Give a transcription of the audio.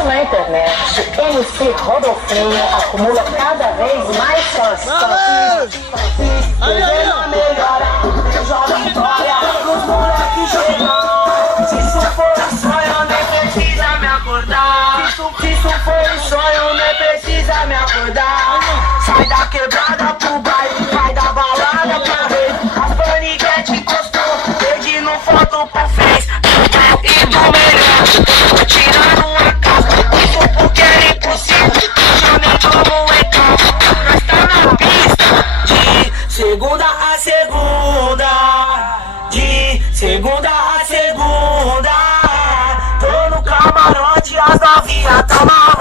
sucesso na internet, MC Rodolfinho acumula cada vez mais fãs. Devendo melhorar, joga fora os moleques chegam. Se isso for um sonho, nem precisa me acordar. Se isso for um sonho, nem precisa me acordar. Sai da quebrada pro baile, vai da balada pra rede. As paniquete encostou, pedindo foto pra face. E do melhor, tirando a casca. Isso porque é impossível, chamei como então. Nós tá na pista, de segunda a segunda. De segunda a segunda. Tô no camarote, as novinhas tão na